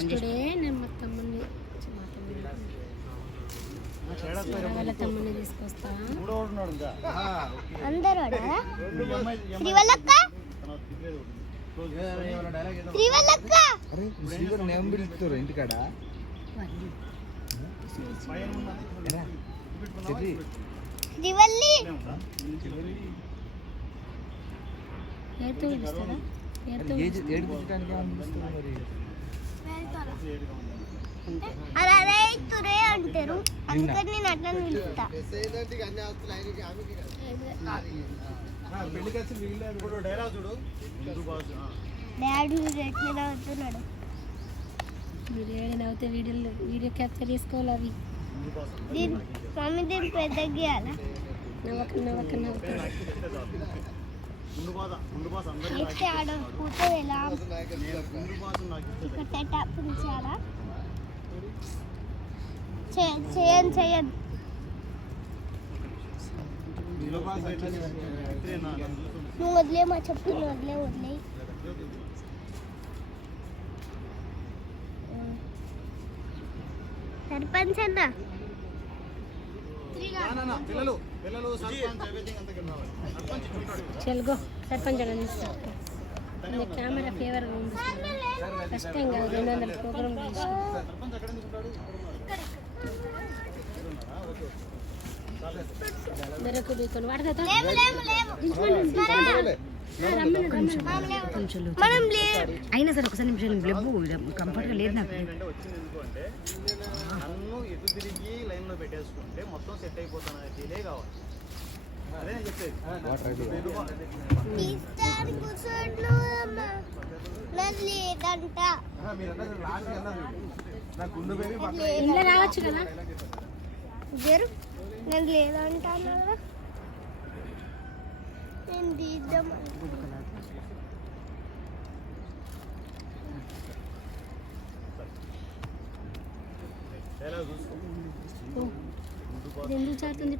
ఇప్పుడే నేను మా తమ్ముడిని మా తమ్ముడిని వాళ్ళ తమ్ముడిని తీసుకొస్తా. అందరూ ఆడారా శ్రీవల్లక్క? శ్రీవల్లక్క? అరే శ్రీగారు నేమ్ పిలుస్తారు ఇంటికాడ. శ్రీవల్లి? పిలుస్తారు మరి? అరే తురే అంటారు. అందుకని నేను అట్లా పిలుస్తా. డాడీ ఎట్లా అవుతున్నాడు ఏడైనా అవుతే వీడియోలు వీడియో క్యాప్చర్ చేసుకోవాలి అవి. మమ్మీ దీన్ని పెద్దగా గీయాలా? నవ్వక నవ్వక ఆడ కూర్చో ఎలా? ఇక్కడ సెటప్ ఉంచాలా చే- చేయను చేయను నువ్వు వదిలే మా చెప్పులు వదిలే వదిలే. సర్పంచ్ అన్న. చెల్గో సర్పంచ్ కెమెరా ఫేవర్ ఉంది. ఫస్ట్ టైం కాదు రెండు వందల ప్రోగ్రామ్ లేము మనం లేము అయినా సరే ఒకసారి నిమిషం లేవు కంఫర్ట్గా లేదు నాకు. పెట్టేసుకుంటే మొత్తం సెట్ అయిపోతాను అనే ఫీలే కావాలి. అదే నేను చెప్పేది. తీస్తాను కూర్చోట్లేదమ్మా నాకు లేదంట. ఇంట్లో రావచ్చు కదా? జరు నేను లేదంటాను కదా నేను తీద్దాం ఎలా చూసుకో. ఇది ఎందుకు చారుతుంది